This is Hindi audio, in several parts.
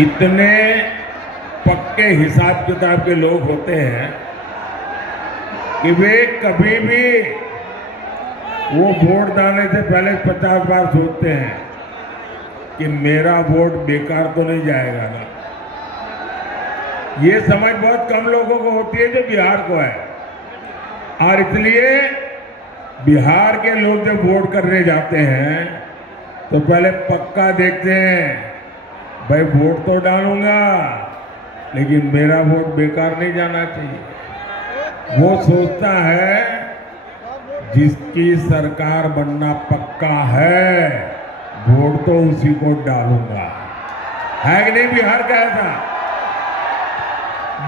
इतने पक्के हिसाब किताब के लोग होते हैं कि वे कभी भी वो वोट डालने से पहले 50 बार सोचते हैं कि मेरा वोट बेकार तो नहीं जाएगा ना। ये समझ बहुत कम लोगों को होती है जो बिहार को है। और इसलिए बिहार के लोग जब वोट करने जाते हैं तो पहले पक्का देखते हैं, भाई वोट तो डालूंगा लेकिन मेरा वोट बेकार नहीं जाना चाहिए। वो सोचता है जिसकी सरकार बनना पक्का है वोट तो उसी को डालूंगा, है कि नहीं? बिहार का ऐसा,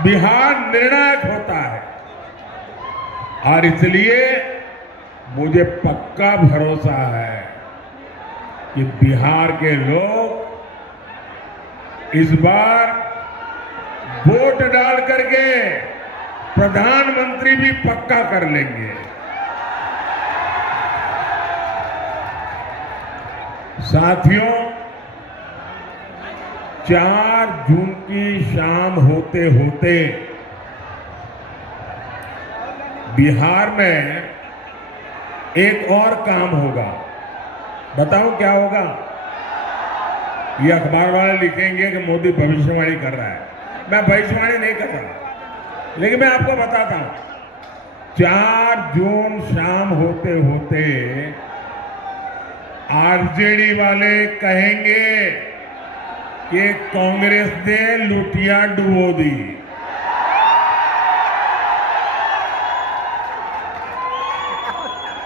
बिहार निर्णायक होता है। और इसलिए मुझे पक्का भरोसा है कि बिहार के लोग इस बार वोट डाल करके प्रधानमंत्री भी पक्का कर लेंगे। साथियों, 4 जून की शाम होते होते बिहार में एक और काम होगा। बताओ क्या होगा? ये अखबार वाले लिखेंगे कि मोदी भविष्यवाणी कर रहा है। मैं भविष्यवाणी नहीं कर रहा, लेकिन मैं आपको बताता हूं 4 जून शाम होते होते आरजेडी वाले कहेंगे कि कांग्रेस ने लुटिया डुबो दी।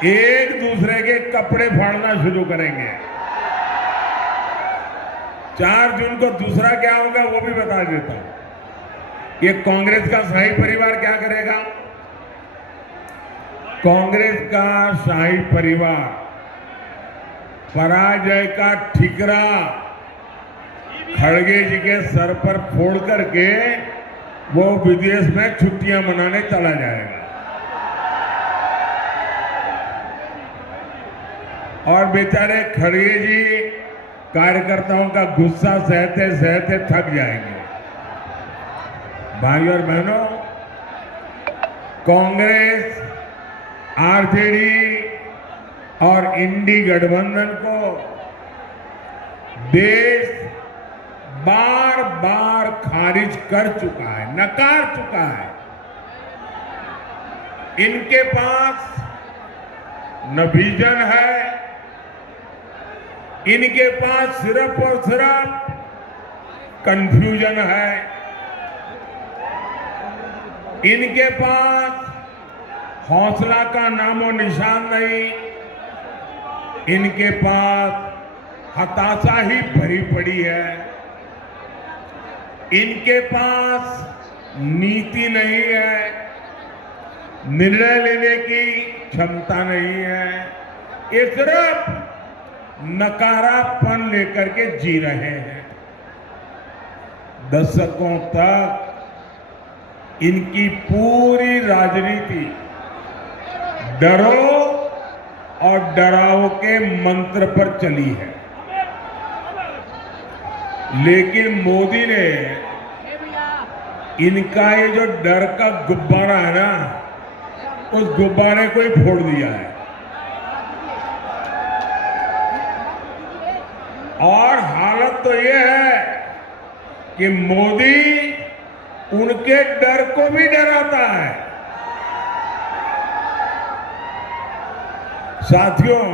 एक दूसरे के कपड़े फाड़ना शुरू करेंगे। 4 जून को दूसरा क्या होगा वो भी बता देता हूं। ये कांग्रेस का शाही परिवार क्या करेगा? कांग्रेस का शाही परिवार पराजय का ठिकरा खड़गे जी के सर पर फोड़ करके वो विदेश में छुट्टियां मनाने चला जाएगा। और बेचारे खड़गे जी कार्यकर्ताओं का गुस्सा सहते सहते थक जाएंगे। भाइयों और बहनों, कांग्रेस, आरजेडी और इंडी गठबंधन को देश बार बार खारिज कर चुका है, नकार चुका है। इनके पास न विजन है, इनके पास सिर्फ और सिर्फ कंफ्यूजन है, इनके पास हौसला का नामो निशान नहीं, इनके पास हताशा ही भरी पड़ी है, इनके पास नीति नहीं है, निर्णय लेने की क्षमता नहीं है। ये सिर्फ नकारापन लेकर के जी रहे हैं। दशकों तक इनकी पूरी राजनीति डरो और डराओ के मंत्र पर चली है। लेकिन मोदी ने इनका ये जो डर का गुब्बारा है ना, उस गुब्बारे को ही फोड़ दिया है। और हालत तो ये है कि मोदी उनके डर को भी डराता है। साथियों,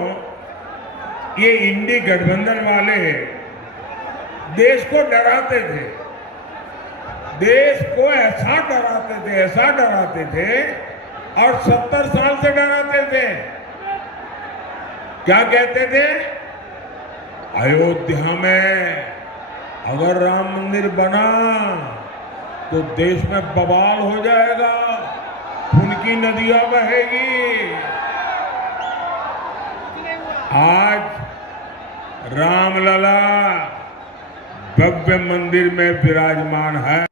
ये इंडी गठबंधन वाले देश को डराते थे, देश को ऐसा डराते थे और 70 साल से डराते थे। क्या कहते थे? अयोध्या में अगर राम मंदिर बना तो देश में बवाल हो जाएगा, खून की नदियां बहेगी। आज रामलला भव्य मंदिर में विराजमान है।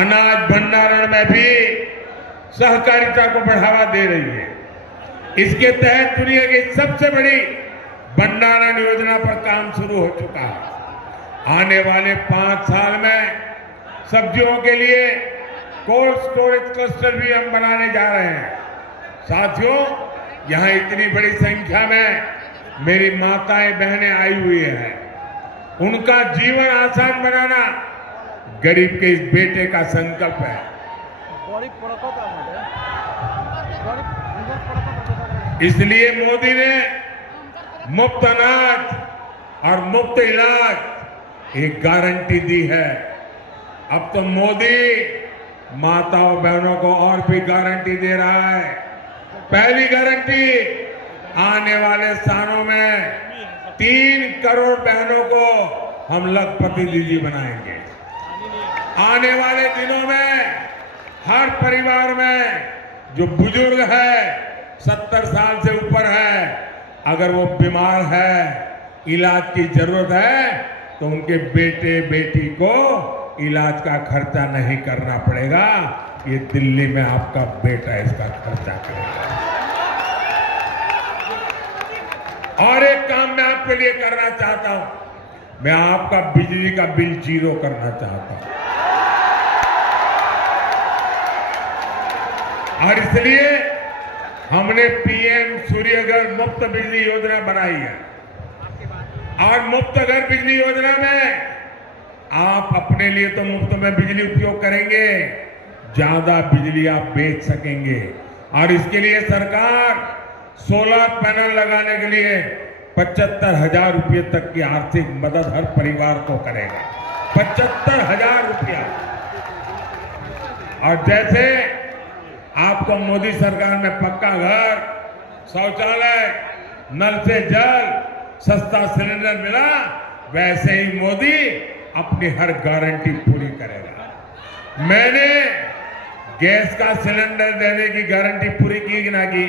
अनाज भंडारण में भी सहकारिता को बढ़ावा दे रही है। इसके तहत दुनिया की सबसे बड़ी भंडारण योजना पर काम शुरू हो चुका है। आने वाले 5 साल में सब्जियों के लिए कोल्ड स्टोरेज क्लस्टर भी हम बनाने जा रहे हैं। साथियों, यहां इतनी बड़ी संख्या में मेरी माताएं बहनें आई हुई हैं। उनका जीवन आसान बनाना गरीब के इस बेटे का संकल्प है। इसलिए मोदी ने मुफ्त अनाज और मुफ्त इलाज एक गारंटी दी है। अब तो मोदी माताओं बहनों को और भी गारंटी दे रहा है। पहली गारंटी, आने वाले सालों में 3 करोड़ बहनों को हम लखपति दीदी बनाएंगे। आने वाले दिनों में हर परिवार में जो बुजुर्ग है, 70 साल से ऊपर है, अगर वो बीमार है, इलाज की जरूरत है, तो उनके बेटे बेटी को इलाज का खर्चा नहीं करना पड़ेगा। ये दिल्ली में आपका बेटा इसका खर्चा करेगा। और एक काम मैं आपके लिए करना चाहता हूं। मैं आपका बिजली का बिल 0 करना चाहता हूं। और इसलिए हमने पीएम सूर्यघर मुफ्त बिजली योजना बनाई है। और मुफ्त घर बिजली योजना में आप अपने लिए तो मुफ्त में बिजली उपयोग करेंगे, ज्यादा बिजली आप बेच सकेंगे। और इसके लिए सरकार सोलर पैनल लगाने के लिए 75,000 रुपये तक की आर्थिक मदद हर परिवार को करेगा। 75,000 रुपया। और जैसे आपको मोदी सरकार में पक्का घर, शौचालय, नल से जल, सस्ता सिलेंडर मिला, वैसे ही मोदी अपनी हर गारंटी पूरी करेगा। मैंने गैस का सिलेंडर देने की गारंटी पूरी की कि ना की?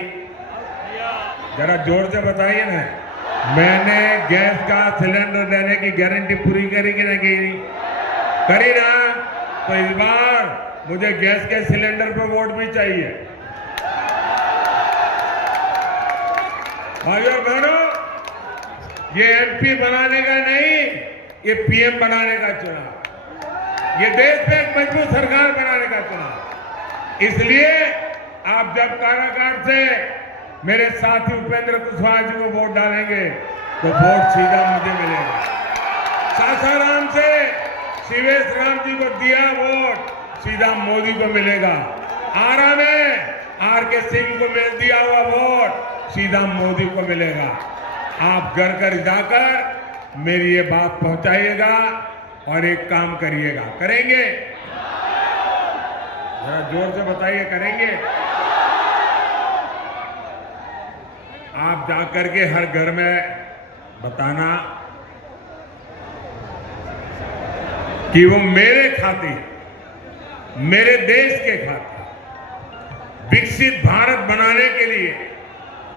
जरा जोर से बताइए ना। मैंने गैस का सिलेंडर देने की गारंटी पूरी करी कि ना की? करी ना? तो इस बार मुझे गैस के सिलेंडर पर वोट भी चाहिए। भाइयों और बहनों, ये एमपी बनाने का नहीं, ये पीएम बनाने का चुनाव। ये देश में एक मजबूत सरकार बनाने का चुनाव। इसलिए आप जब काराकाट से मेरे साथी उपेंद्र कुशवाहा जी को वोट डालेंगे तो वोट सीधा मुझे मिलेगा। सासाराम से शिवेश राम जी को दिया वोट सीधा मोदी को मिलेगा। आरा में आरके सिंह को दिया हुआ वोट सीधा मोदी को मिलेगा। आप घर घर जाकर मेरी ये बात पहुंचाइएगा और एक काम करिएगा। करेंगे? जरा जोर से बताइए, करेंगे? आप जाकर के हर घर में बताना कि वो मेरे खातिर, मेरे देश के खातिर विकसित भारत बनाने के लिए